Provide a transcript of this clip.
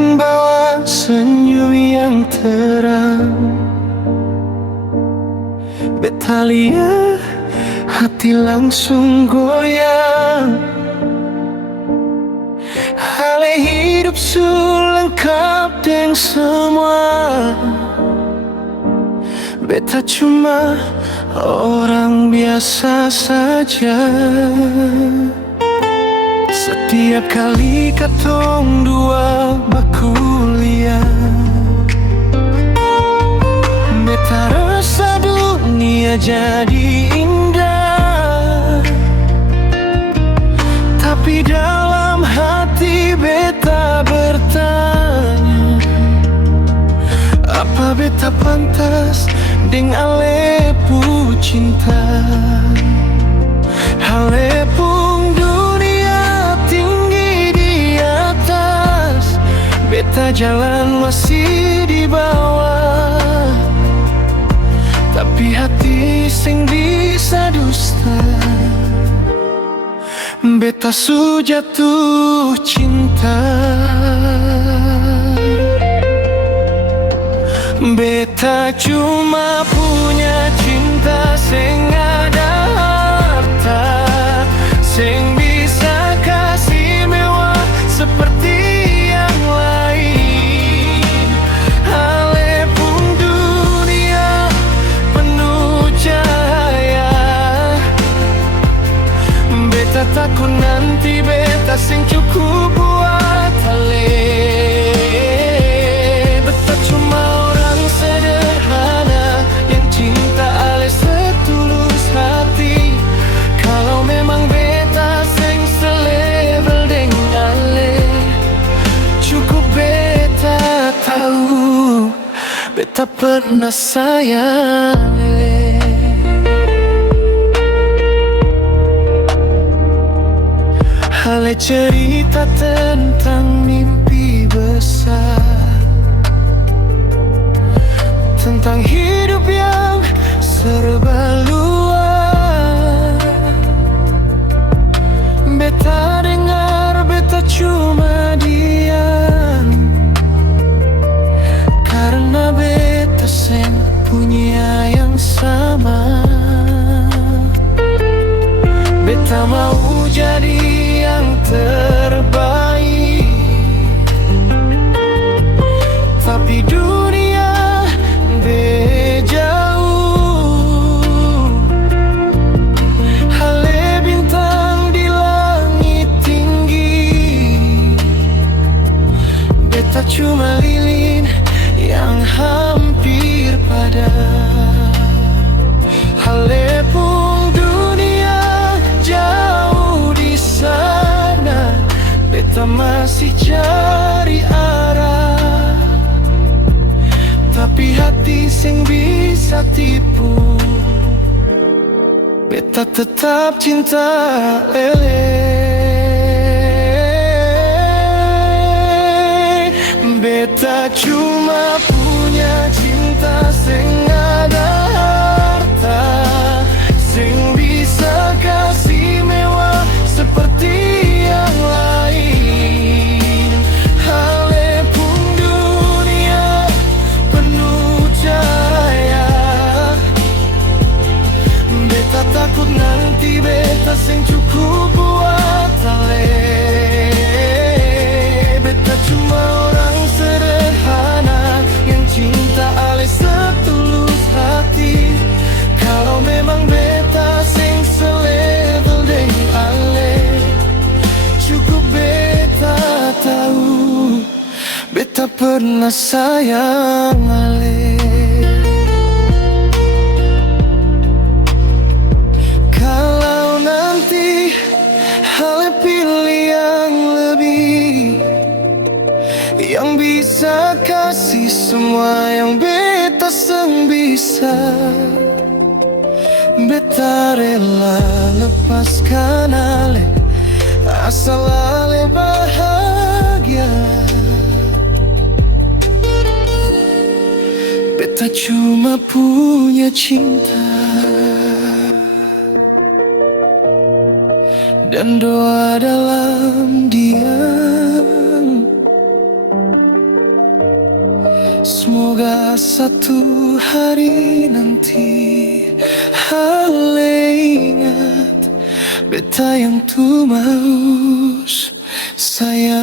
membawa senyum yang terang. Betalia hati langsung goyang. Hale hidup su lengkap dengan semua. Beta cuma orang biasa saja. Setiap kali katong dua bakuliah, beta rasa dunia jadi indah. Tapi dalam hati beta bertanya, apa beta pantas deng ale pu cinta? Ale pun dunia tinggi di atas, beta jalan masih di bawah. Tapi hati sing bisa dusta, beta su jatuh cinta. Beta cuma punya cinta sing ada harta, sing bisa kasih mewah seperti yang lain. Ale pun dunia penuh cahaya, beta takut nanti beta sing cukup buat ale. Beta cuma orang sederhana yang cinta ale setulus hati. Kalau memang beta sing selevel dengan ale, cukup beta tahu beta pernah sayang ale. Ale cerita tentang mimpi besar, tentang hidup yang serba luas. Beta dengar, beta cuma diam, karena beta seng punya yang sama. Beta mau jadi yang terbaik, tapi dunia jauh. Hale bintang di langit tinggi, beta cuma lilin yang hampir padam. Hale pun dunia jauh di sana, beta masih cari arah. Tapi hati sing bisa tipu, beta tetap cinta lele. Beta cuma punya cinta sing ada harta, sing bisa kasih mewah seperti yang lain. Ale pun dunia penuh cahaya, beta takut nanti beta sing cukup buat ale. Beta cuma orang sederhana yang cinta ale setulus hati. Kalau memang beta sing selevel dengan ale, cukup beta tahu beta pernah sayang ale. Kalau nanti ale pilih yang lebih, yang bisa kasih semua yang beta seng bisa, beta rela lepaskan ale, asal ale bahagia. Beta cuma punya cinta dan doa dalam diam. Semoga satu hari nanti Ale ingat beta yang tulus sayang.